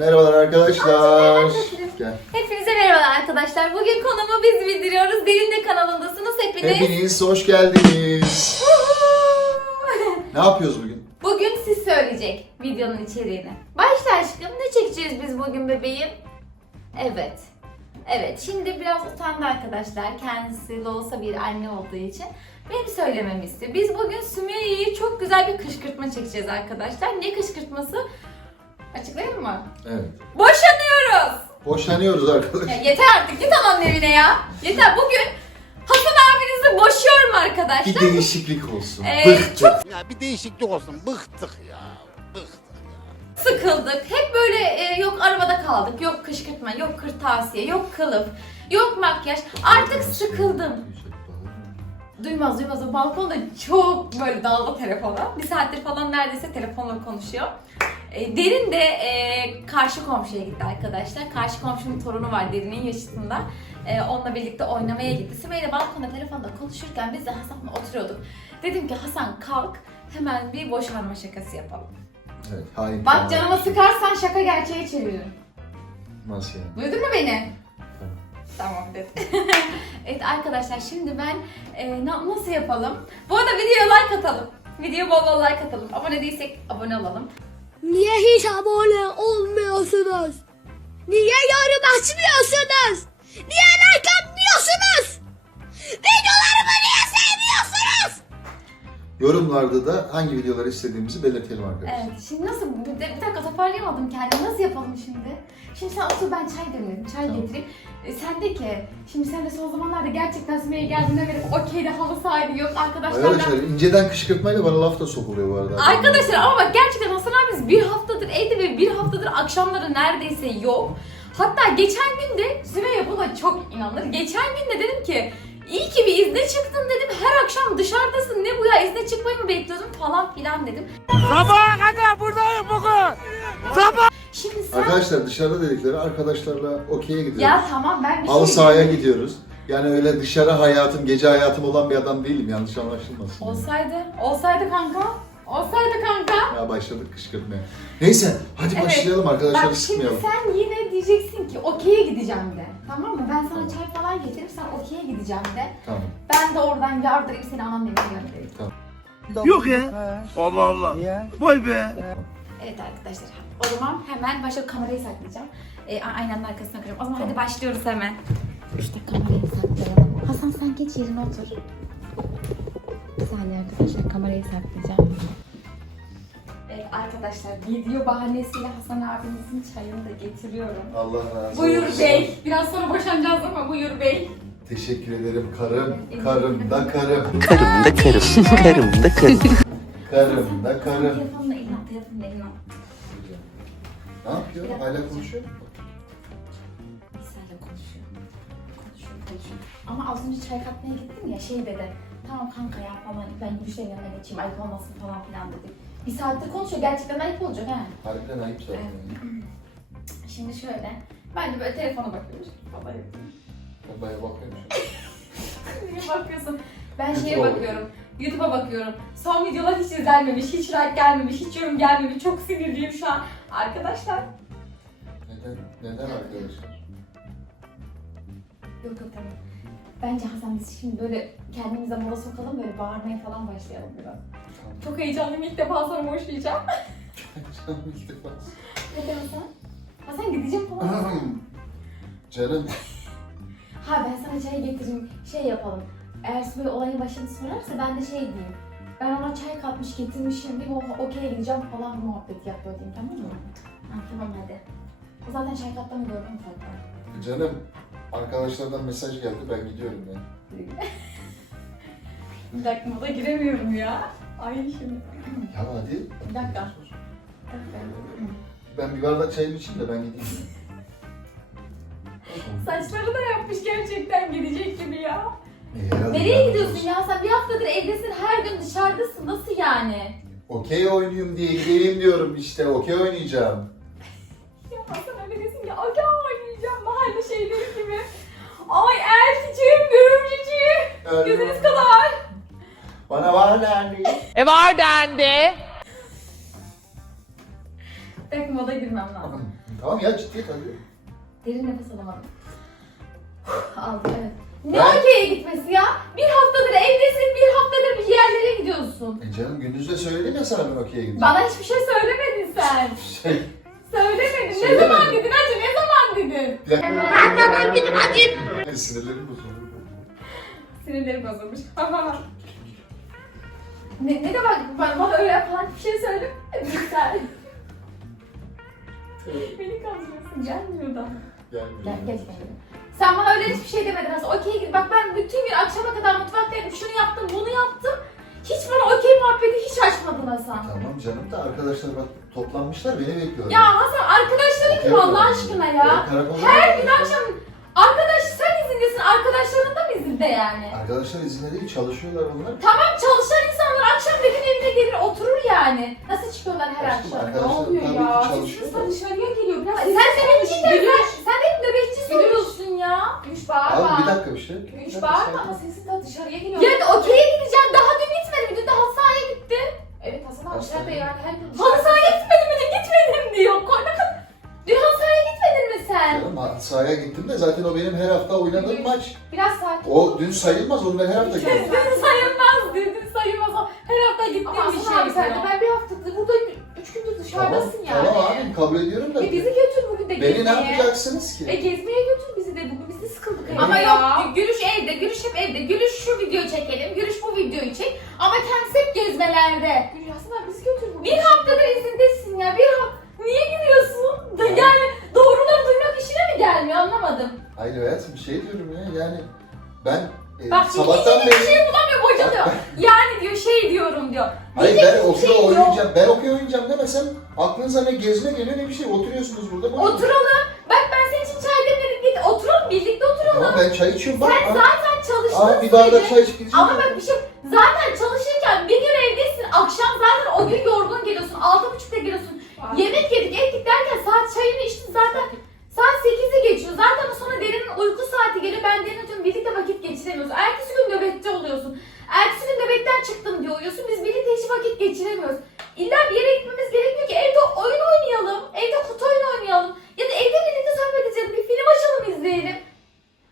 Merhabalar arkadaşlar. Gel. Hepinize merhabalar arkadaşlar. Bugün konumu biz bildiriyoruz. Derinle kanalındasınız hepiniz. Hepiniz hoş geldiniz. Ne yapıyoruz bugün? Bugün siz söyleyecek videonun içeriğini. Başla aşkım. Ne çekeceğiz biz bugün bebeğim? Evet. Evet. Şimdi biraz utandı arkadaşlar. Kendisi de olsa bir anne olduğu için. Benim söylememi istiyor. Biz bugün Sümeyye'yi çok güzel bir kışkırtma çekeceğiz arkadaşlar. Ne kışkırtması? Açıklayayım mı? Evet. Boşanıyoruz. Boşanıyoruz Ya arkadaşlar. yeter artık git ananın evine ya. Yeter bugün Hasan abinizi boşuyorum arkadaşlar. Bir değişiklik olsun. Ee, Bıktık. çok Ya bir değişiklik olsun. Bıktık ya. Bıktık. sıkıldık. Hep böyle e, yok arabada kaldık. Yok kışkırtma, yok kırtasiye, yok kılıf, yok makyaj. Artık sıkıldım. Duymaz duymaz o balkonda çok böyle dalga telefona. Bir saattir falan neredeyse telefonla konuşuyor. E, Derin de e, karşı komşuya gitti arkadaşlar. Karşı komşunun torunu var Derin'in yaşında. E, onunla birlikte oynamaya gitti. Sümeyye balkonda telefonda konuşurken biz de Hasan'la oturuyorduk. Dedim ki Hasan kalk hemen bir boşanma şakası yapalım. Evet, hain. Bak canıma sıkarsan şaka gerçeğe çeviririm. Nasıl yani? Duydun mu beni? Tamam. Tamam dedim. evet arkadaşlar şimdi ben e, na- nasıl yapalım? Bu arada videoya like atalım. Video bol bol like atalım. Abone değilsek abone olalım. Niye hiç abone olmuyorsunuz? Niye yorum açmıyorsunuz? Niye like atmıyorsunuz? Videolarımı niye sevmiyorsunuz? Yorumlarda da hangi videoları istediğimizi belirtelim arkadaşlar. Evet şimdi nasıl bir, de- bir dakika toparlayamadım kendimi. Nasıl yapalım şimdi? Şimdi sen otur ben çay demledim. Çay Tamam. getireyim. E, sen de ki şimdi sen de son zamanlarda gerçekten Sümeyye geldiğinde verip okeyde halı sahibi yok arkadaşlarla. Arkadaşlar inceden kışkırtmayla bana laf da sokuluyor bu arada. Arkadaşlar ama bak gerçekten Hasan abimiz bir haftadır evde ve bir haftadır akşamları neredeyse yok. Hatta geçen gün de Sümeyye buna çok inanır. Geçen gün de dedim ki iyi ki bir izne çıktın dedim. Her akşam dışarıdasın ne bu ya izne çıkmayı mı bekliyordun falan filan dedim. Sabaha kadar buradayım bugün. Sabah. Şimdi. Arkadaşlar dışarıda dedikleri arkadaşlarla okey'e gidiyoruz. Ya tamam ben bir Halı şey sahaya diyeyim. gidiyoruz. Yani öyle dışarı hayatım, gece hayatım olan bir adam değilim. Yanlış anlaşılmasın. Olsaydı, olsaydı kanka. Olsaydı kanka. Ya başladık kışkırtmaya. Neyse hadi Evet. başlayalım arkadaşlar Bak şimdi sıkmayalım. sen yine diyeceksin ki okey'e gideceğim de. Tamam mı? Ben sana çay falan getirip sen okey'e gideceğim de. Tamam. Ben de oradan yardırayım seni ananın evine göndereyim. Yok ya. Allah Allah. Vay be. Evet arkadaşlar. O zaman hemen başka kamerayı saklayacağım. E, aynanın arkasına koyacağım. O zaman hadi başlıyoruz hemen. İşte kamerayı saklayalım. Hasan sen geç yerine otur. Bir saniye arkadaşlar kamerayı saklayacağım. Evet arkadaşlar video bahanesiyle Hasan abimizin çayını da getiriyorum. Allah razı Buyur olsun. bey. Biraz sonra boşanacağız ama buyur bey. Teşekkür ederim karım. Karım da karım. Karım da karım, karım da karım. Karım da karım. Telefonla eline al, telefonla eline al. Ne yapıyor? Hala konuşuyor. İsa'yla konuşuyor. Konuşuyor, konuşuyor. Ama az önce çay katmaya gittim ya şey dedi. Tamam kanka ya falan ben Gülşen'in yanına geçeyim ayıp olmasın falan filan dedi. Bir saattir konuşuyor gerçekten ayıp olacak ha. Harbiden ayıp zaten. Şimdi şöyle. Ben de böyle telefona bakıyorum. Baba yapıyorum. Ben bayağı bakıyorum. Niye bakıyorsun? Ben şeye bakıyorum. YouTube'a bakıyorum. Son videolar hiç izlenmemiş, hiç like gelmemiş, hiç yorum gelmemiş. Çok sinirliyim şu an. Arkadaşlar. Neden? Neden arkadaşlar? Yok yok tamam. Bence Hasan biz şimdi böyle kendimize mola sokalım böyle bağırmaya falan başlayalım biraz. Çok heyecanlıyım ilk defa sana boşayacağım. Canım ilk defa. Neden Hasan? Hasan gideceğim falan. Canım. ha ben sana çay getireyim. Şey yapalım. Eğer Su Bey olayın başını sorarsa ben de şey diyeyim. Ben ona çay katmış getirmişim. Bir o okey'e gideceğim falan muhabbet yap böyle diyeyim tamam mı? Ha, tamam hadi. O zaten çay katlarını gördüm zaten. Canım. Arkadaşlardan mesaj geldi ben gidiyorum ben. Bir dakika moda giremiyorum ya. Ay şimdi. Ya hadi. Bir dakika. Bir dakika. Ben bir bardak çayımı içeyim de ben gideyim. Saçları da yapmış gerçekten gidecek gibi ya. Nereye gidiyorsun ya? Sen bir haftadır evdesin, her gün dışarıdasın. Nasıl yani? Okey oynuyorum diye gideyim diyorum işte. Okey oynayacağım. Ya sen öyle desin ki, aga oynayacağım mahalle şeyleri gibi. Ay elçiciğim, görümceciğim. Gözünüz kadar. Bana var nerede? E var dendi. Dakika moda girmem lazım. Tamam ya ciddi tabii. Derin nefes alamadım. Aldım evet. Ne Ben- okey'e gitmesi ya? Bir haftadır evdesin, bir haftadır bir yerlere gidiyorsun. E canım gündüzde söyledim ya sana ben okey'e gideceğim. Bana hiçbir şey söylemedin sen. Şey, Söylemedin. Ne Söylemedim. zaman dedin hacı? Ne zaman dedin? bir dakika. Sinirlerim bozuldu. Sinirlerim bozulmuş. ne, ne demek bana, bana öyle falan bir şey söylemedin sen. Beni kandırıyorsun. Gelmiyor da. Gel, Yani, geç gel. Sen bana öyle hiçbir şey demedin. Aslında okey gir. Bak ben bütün gün akşama kadar mutfaktaydım. Şunu yaptım, bunu yaptım. Hiç bana okey muhabbeti hiç açmadın Hasan. Tamam canım da arkadaşlar bak toplanmışlar beni bekliyorlar. Ya Hasan arkadaşların kim Allah aşkına ya? Her gün akşam arkadaş sen izindesin. Arkadaşların da mı izinde yani? Arkadaşlar izinde değil çalışıyorlar onlar. Tamam çalışan insanlar akşam dedin evine gelir oturur yani. Nasıl çıkıyorlar her Aşkım, akşam? arkadaşlar Ne oluyor tabii ya? çalışıyorlar. dışarıya geliyor biraz. Sen nöbetçi de sen, sen hep nöbetçi soruyorsun ya. Üç Abi bir bağırma. dakika bir şey. Üç bağırma ama sesin de dışarıya geliyor. Ya okey'e gideceğim. Daha dün gitmedim. Dün de halı sahaya gitti. Evet Hasan abi Hastane. dışarıda yani her gün Halı sahaya gitmedim mi? de Gitmedim diyor. Bakalım. Dün halı sahaya gitmedin mi sen? Canım ha- sahaya gittim de zaten o benim her hafta oynadığım maç. Biraz sakin O dün sayılmaz onu ben her hafta gidiyorum. Dün sayılmaz. Dün, dün sayılmaz. O Her hafta gittiğim Ama bir Hasan şey. abi sen de ben bir haftadır buradayım. Üç gündür Tamam, dışarıdasın yani. tamam abi kabul ediyorum da. E bizi götür bugün de Beni gezmeye. ne yapacaksınız E ki? gezmeye götür bizi de bugün. Biz de sıkıldık. evde Ama ya. yok Gülüş evde, Gülüş hep evde. Gülüş şu videoyu çekelim, Gülüş bu videoyu çek. Ama kendisi hep gezmelerde. Gülüş abi bizi götür. Bir haftadır izindesin ya, bir hafta. Niye gülüyorsun? Da yani doğruları duymak işine mi gelmiyor anlamadım. Hayır hayatım bir şey diyorum ya yani ben e, Bak sabahtan beri... bir şey bulamıyor bocalıyor. Yani diyor şey diyorum diyor. Hayır Diyecek ben hiçbir okey şey yok. oynayacağım. Ben okey oynayacağım demesem aklınıza ne gezme geliyor ne bir şey. Oturuyorsunuz burada. boş ver. Oturalım. Bak ben senin için çay demledim. Git oturalım Tamam ben çay içiyorum bak. Sen Aa, zaten çalıştın. Aa, bir bardak çay içeceğim. Ama bak bir şey zaten çalışırken bir gün evdesin akşam zaten o gün yorgun geliyorsun altı buçukta geliyorsun yemek yedik ettik derken saat çayını içtin zaten saat 8'i geçiyor zaten sonra derinin uyku saati geliyor ben derin atıyorum birlikte vakit geçiremiyoruz ertesi gün nöbetçi oluyorsun ertesi gün nöbetten çıktım diyor uyuyorsun biz birlikte hiç vakit geçiremiyoruz İlla bir yere gitmemiz gerekmiyor ki evde oyun oynayalım evde kutu oyunu oynayalım ya da evde birlikte sohbet edelim bir film açalım izleyelim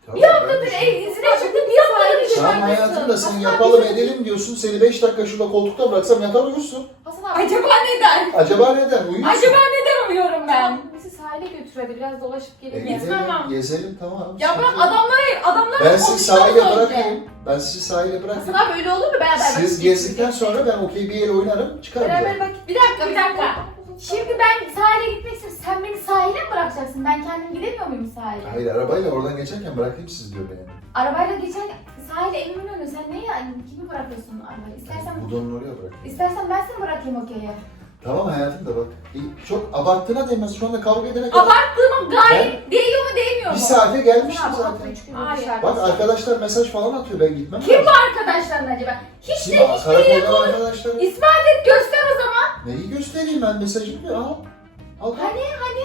Tamam, bir ben- haftadır ev izine çıktı bir haftadır bir Tamam hayatım da sen yapalım edelim diyorsun. Seni 5 dakika şurada koltukta bıraksam yatar uyursun. Hasan abi. Acaba neden? Acaba neden uyuyorsun? Acaba neden uyuyorum ben? Bizi sahile götür hadi biraz dolaşıp E. Gezmem gidelim, ben. gezelim tamam. Ya sıkıntı bırak yok. adamlara, adamlara Ben sizi sahile önce. bırakayım. Ben sizi sahile Hasan bırakayım. abi öyle olur mu beraber Siz vakit gezdikten geçirecek? sonra ben okey bir yere oynarım çıkarım. Beraber zaten. vakit Bir dakika bir dakika. Şimdi ben sahile gitmek istiyorum. Sen beni sahile mi bırakacaksın? Ben kendim gidemiyor muyum sahile? Hayır arabayla oradan geçerken bırakayım siz diyor beni. Arabayla geçen sahile evimin önü. Sen ne yani? Kimi bırakıyorsun arabayı? İstersen, Budonun oraya bırak. istersen ben seni bırakayım okey'e. Tamam hayatım da bak. e, Çok abarttığına değmez. Şu anda kavga edene kadar. Abarttığım gayet değiyor mu değmiyor mu? Bir saate gelmiştim zaten. Hayır. Bak arkadaşlar mesaj falan atıyor ben gitmem. Kim bu arkadaşların acaba? Hiç Kim? de hiçbiriyle Karakoldan konuş. arkadaşlar. İspat et göster o zaman. Neyi göstereyim ben mesajımı. Al. Al. Hani hani?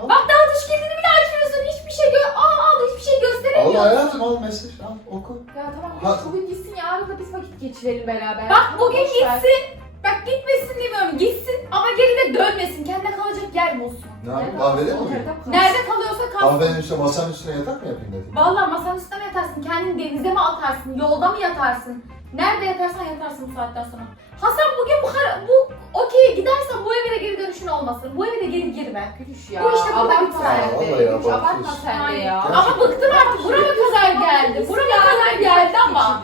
Al. Bak daha dış kilidini bile açmıyorsun. Hiçbir şey gö al al hiçbir şey Al gösteremiyorsun. hayatım al mesaj. Al oku. Ya tamam Ha- bugün gitsin yarın da biz vakit geçirelim beraber. Bak bugün Boş ver. gitsin. Bak gitmesin demiyorum. Gitsin ama geride dönmesin. Kendine kalacak yer bulsun. Ne yapayım? Nerede Kahvede mi uyuyayım? Kalsın. Nerede kalıyorsa kalsın. Kahvenin üstüne masanın üstüne yatak mı yapayım dedim. Vallahi masanın üstüne mi yatarsın? Kendini denize mi atarsın? Yolda mı yatarsın? Nerede yatarsan yatarsın bu saatten sonra. Hasan bugün bu, bu okey'e gidersen bu eve de geri dönüşün olmasın. Bu eve de geri girme. Gülüş ya. Bu işte abartma sen de. Vallahi Gülüş, abartıyorsun. abartma sen de ya. Ama bıktım artık. Buraya kadar geldi. Buraya kadar geldi ama.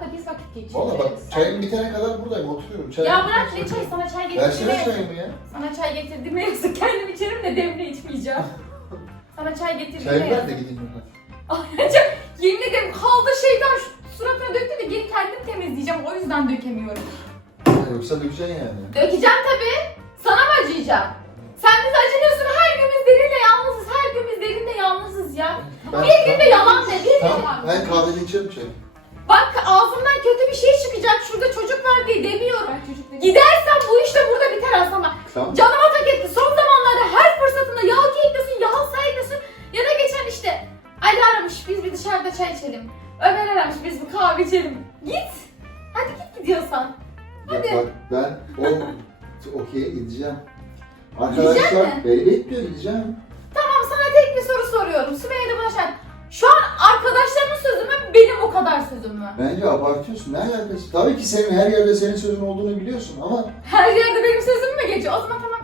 Da biz vakit geçiririz. Valla bak çayım bitene kadar buradayım oturuyorum. Çay Ya bırak ne çay sana çay getirdiğime Versene çayımı ya. Sana çay getirdiğime yazık. Kendim içerim de demli içmeyeceğim. Sana çay Çayımı ver yazık. de gideyim. Ayrıca yemin ederim kaldı şeytan şu suratına döktü de geri kendim temizleyeceğim. O yüzden dökemiyorum. Yoksa dökeceksin yani. Dökeceğim tabii. Sana mı acıyacağım? Sen bize acınıyorsun. Her gün biz derinle yalnızız. Her gün biz derinle yalnızız ya. Ben, Bir gün de yalan de. Bir gün Tamam ben kahvede içerim çayı. Bak ağzımdan kötü bir şey çıkacak. Şurada çocuk var diye demiyorum. Ben çocuk dedim. Gidersen bu işte Arkadaşlar mi? gideceğim. Tamam sana tek bir soru soruyorum. Sümeyye şahit. Şu an arkadaşlarının sözü mü benim o kadar sözüm mü? Bence abartıyorsun. Ne alakası? Tabii ki senin her yerde senin sözün olduğunu biliyorsun ama Her yerde benim sözüm mü geçiyor? O zaman tamam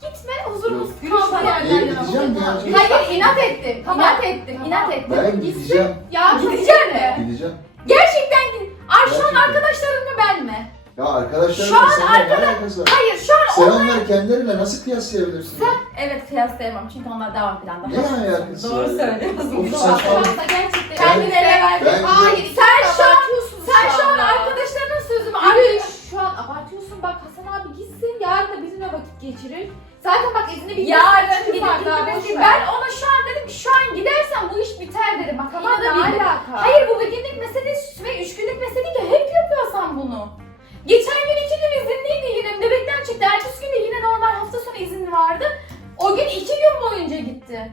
gitme huzurumuz kalma yerlerden. gideceğim? Hayır inat ettim. Tamam. İnat ettim. Tamam. inat ettim. ben gideceğim. Ya Gideceksin mi? Gideceğim. Gerçekten git. Ay şu an Gerçekten. arkadaşların mı ben mi? Ya arkadaşlarım Şu an arkadaş- alakası var? Hayır şu an Sen onlar... onları kendileriyle nasıl kıyaslayabilirsin? Evet kıyaslayamam çünkü onlar devam planda. Ne alakası var? Doğru söylüyorsun. Saçmalama. Şu anda gerçekten Ben- kendini ele ver. ben- Hayır sen şu an abartıyorsun sen şu an arkadaşlarının sözü mü? Abi şu an abartıyorsun bak Hasan abi gitsin yarın da bizimle vakit geçirir. Zaten bak izni bir Yarın gidip gidip var daha boş gitmesi. ver. Ben ona şu an dedim ki şu an gidersen bu iş biter dedim. Bak Tamam yine de ne bildim. alaka? Hayır bu bir günlük mesele ve üç günlük mesele ki. Geçen gün iki gün izinliydi yine. Bebekten çıktı. Ertesi gün de yine normal hafta sonu izni vardı. O gün iki gün boyunca gitti.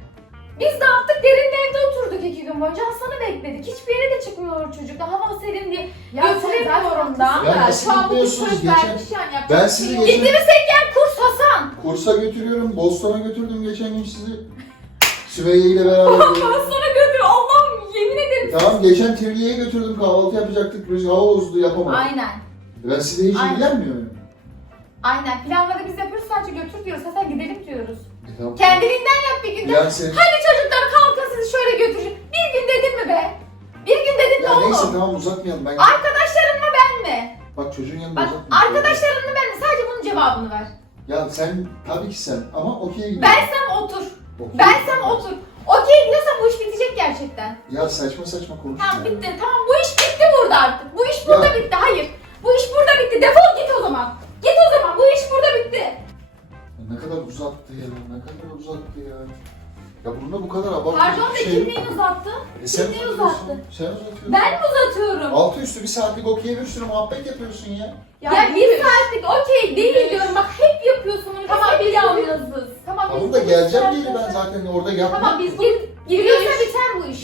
Biz ne yaptık? Derin'in evde oturduk iki gün boyunca. Hasan'ı bekledik. Hiçbir yere de çıkmıyor çocuk. da Hava serin diye. Ya Götüremiyorum da. haklısın Ya nasıl Şu an söz Geçen- vermiş yani yapacak Ben bir sizi şey yok. geçen- Gittiğimiz tek yer kurs Hasan. Kursa götürüyorum. Boston'a götürdüm geçen gün sizi. Sümeyye ile beraber. Hasan'a götür. Allah'ım yemin ederim. tamam geçen Tivriye'ye götürdüm kahvaltı yapacaktık. Rüzgar hava bozdu yapamadım. Aynen. Ben size hiç Aynen. ilgilenmiyor muyum? Aynen. Planları biz yapıyoruz sadece götür diyoruz. Hasan gidelim diyoruz. E, tamam. Kendiliğinden yap bir günde. Yani senin... Hadi çocuklar kalkın sizi şöyle götüreceğim. Bir gün dedin mi be? Bir gün dedin mi Ya neyse tamam uzatmayalım. Ben... Arkadaşların mı ben mi? Bak çocuğun yanında Bak uzatmayalım. arkadaşların mı ben mi? Sadece bunun cevabını ver. Ya sen tabii ki sen ama okey'e gidiyorsun. Bensem otur. Okey. Bensem otur. Okey gidiyorsan bu iş bitecek gerçekten. Ya saçma saçma konuşma. Tamam ya. bitti. Tamam bu iş bitti burada artık. Bu iş burada Ya. bitti. Hayır. Bu iş burada bitti. Defol git o zaman. Git o zaman. Bu iş burada bitti. Ya Ne kadar uzattı ya, ne kadar uzattı ya. Ya bunda bu kadar abartı Pardon da bir şey kimliğini uzattı? E sen kimliği uzatıyorsun. uzattı. Sen uzatıyorsun. Ben mi uzatıyorum? Altı üstü bir saatlik okey'e bir sürü muhabbet yapıyorsun ya. Ya, bir saatlik okey değil diyorum. Bak hep yapıyorsun bunu. Tamam, Tamam biz yalnızız. Tamam Tamam biz da geleceğim sen- diye ben zaten orada yapmam. Tamam biz Gir, giriyorsa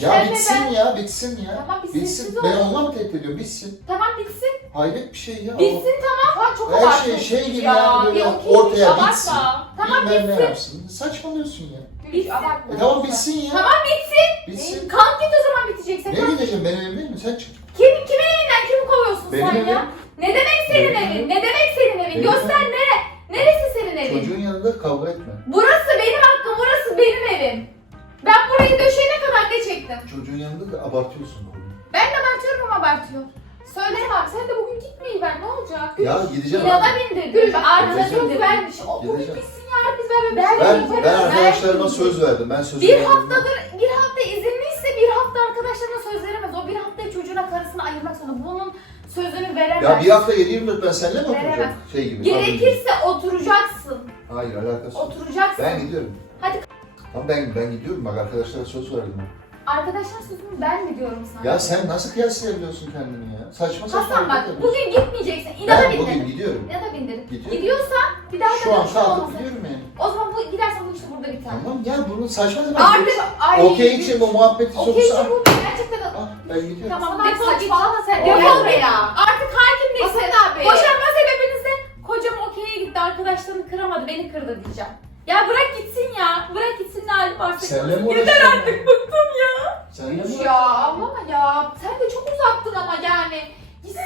Ya Gelme bitsin ben- ya, bitsin ya. Tamam biz bitsin. sessiz Ben ol. onunla mı tehdit ediyorum? Bitsin. Tamam bitsin. Hayret bir şey ya. Bitsin tamam. An çok Her şey abartıyorsun şey gibi ya. yani böyle okey, ortaya abartma. bitsin. Tamam Bilmem ne bitsin. yapsın. Saçmalıyorsun ya. Gülüş, abartma. E tamam bitsin ya. Tamam bitsin. Bitsin. Kalk git o zaman bitecekse. Ne Kalk. gideceğim benim evimdeyim mi? Sen çık. Kim, kimin evinden kimi kovuyorsun Benim sen evim. ya? Ne demek senin Benim evin? evim. Ne demek senin evin? Benim Göster nere? Neresi senin evin? Çocuğun yanında kavga etme. Burası benim hakkım, burası Çocuğun yanında da abartıyorsun. Ben de abartıyorum ama abartıyor. Söyleme abi sen de bugün gitmeyi ver ne olacak? Ya gideceğim. İnada abi. Gülüş Ben artık Gideceğim. çok vermiş. O bugün Gideceğim. yarın biz beraber Ben- bir şey Ben, yaparız. ben arkadaşlarıma Ben- söz verdim. Ben sözümü Bir verdim. haftadır, bir hafta izinliyse bir hafta arkadaşlarına söz veremez. O bir haftayı çocuğuna karısına ayırmak zorunda. Bunun sözünü veremez. Ya bir hafta 7-24 ben seninle mi oturacağım? Veremez. Şey gibi. Gerekirse oturacaksın. Hayır alakası yok. Oturacaksın. Ben gidiyorum. Hadi. Tamam ben ben gidiyorum bak arkadaşlara söz verdim. Arkadaşlar sözümü ben mi diyorum sana? Ya sen nasıl kıyaslayabiliyorsun kendini ya? Saçma saçma Hasan bak hareket yapıyorsun. bugün gitmeyeceksin. İnada Ben bindirin. bugün gidiyorum. Ya da bindirin. Gidiyorum. Gidiyorsan bir daha da Şu an dönüş kalkıp olmasın. gidiyorum yani. O zaman bu gidersen bu işte burada biter. Tamam ya bunu saçma sapan. Artık ay. Okey için bu muhabbeti Okey al. bu gerçekten Ah ben gidiyorum. Tamam Tamam, defol git. saçmalama sen. Defol Defol be ya. Artık hakim değilsin. Hasan abi. Boşanma sebebiniz? Kocam okey'e gitti arkadaşlarını kıramadı beni kırdı diyeceğim. Ya bırak gitsin ya. Bırak gitsin ne halim varsa. Senle mi Yeter uğraşacağım artık bıktım uğraşacağım? ya ablama ya. Sen de çok uzattın ama yani. Gitsin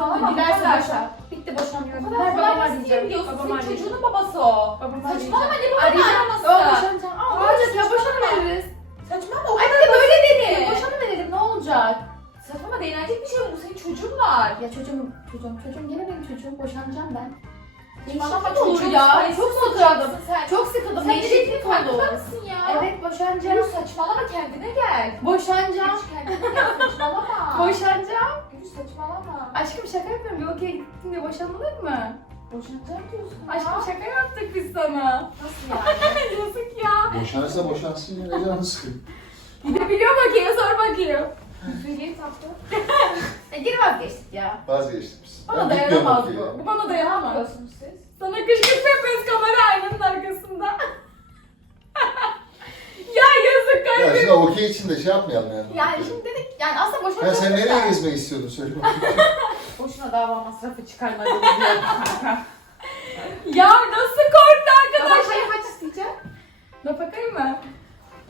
babama bu kadar. boşan. Bitti boşanmıyorum. Ver kadar kolay basit arayacağım. diyorsun. Babama Senin çocuğunun babası o. Saçmalama ne babamı Arayacağım. araması? Ben boşanacağım. Aa, olacak ya boşanıveririz. Saçmalama o Ay kadar de böyle dedi. mi? Boşanıverelim ne olacak? Saçmalama denilecek bir şey bu. Senin çocuğun var. Ya çocuğum, çocuğum, çocuğum gene benim çocuğum. Boşanacağım ben. Değişiklik olur ya. Çok sıkıldım. Çok sıkıldım. Sen farkında olur. mısın ya? Evet boşanacağım. Gülüş saçmalama kendine gel. Boşanacağım. Gülüş kendine gel saçmalama. Boşanacağım. Gülüş saçmalama. Aşkım şaka yapıyorum. Bir okey gittin diye boşanılır mı? Boşanacağım diyorsun Aşkım ya. şaka yaptık biz sana. Nasıl yani? Yazık ya. Boşanırsa boşansın ya ne canı sıkın. Gidebiliyor bakayım sor bakayım. Söyleyeyim tatlı. E geri vazgeçtik ya. Vazgeçtik biz. Bana Ben gitmiyorum dayanamaz okey'e. bu. Bu bana dayanamaz. siz? Sana kışkırtma yapıyoruz kamera aynanın arkasında. ya yazık Ya şimdi okey için de şey yapmayalım yani. Yani şimdi dedik yani aslında boşanacaktık Ya sen da. nereye gezmek istiyordun söyle bakayım. Boşuna dava masrafı çıkarmadınız diyorum kanka. Ya nasıl korktu Ama arkadaşlar. şey kaç isteyeceğim? Nafakayı mı?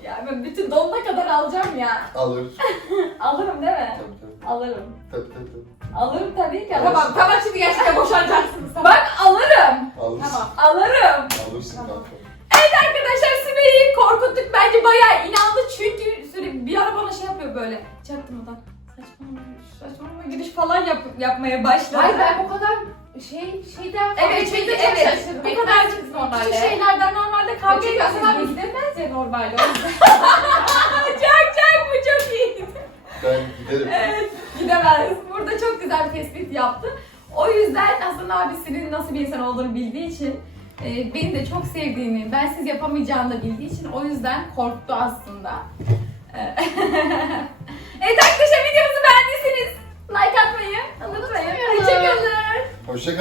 Ya ben bütün donuna kadar alacağım ya. Alır. Alırım değil mi? Tabii tabii. Alırım. Tabii tabii. tabii. Alırım tabii ki. Tamam. Tamam. Tamam şimdi gerçekten boşanacaksınız. Tamam. Bak alırım. Alırsın. Tamam. Alırım. Alırsın Tamam. kanka. Evet arkadaşlar Sümeyye'yi korkuttuk. Bence bayağı inandı çünkü sürekli bir ara bana şey yapıyor böyle. Çaktırmadan. Saçmalama giriş, saçmalama giriş falan yap, yapmaya başladı. Hayır ben bu kadar şey şeyden Evet çünkü evet. şaşırdım. Bu kadar normalde. küçük şeylerden normalde kavga ediyorsun abi gidemez ya normalde. çok çok bu çok iyi. Ben giderim. Evet gidemez. Burada çok güzel bir tespit yaptı. O yüzden Hasan abisinin nasıl bir insan olduğunu bildiği için e, beni de çok sevdiğini, ben siz yapamayacağını da bildiği için o yüzden korktu aslında. E, evet arkadaşlar videomuzu beğendiyseniz like atmayı unutmayın. Hoşçakalın. Hoşçakalın.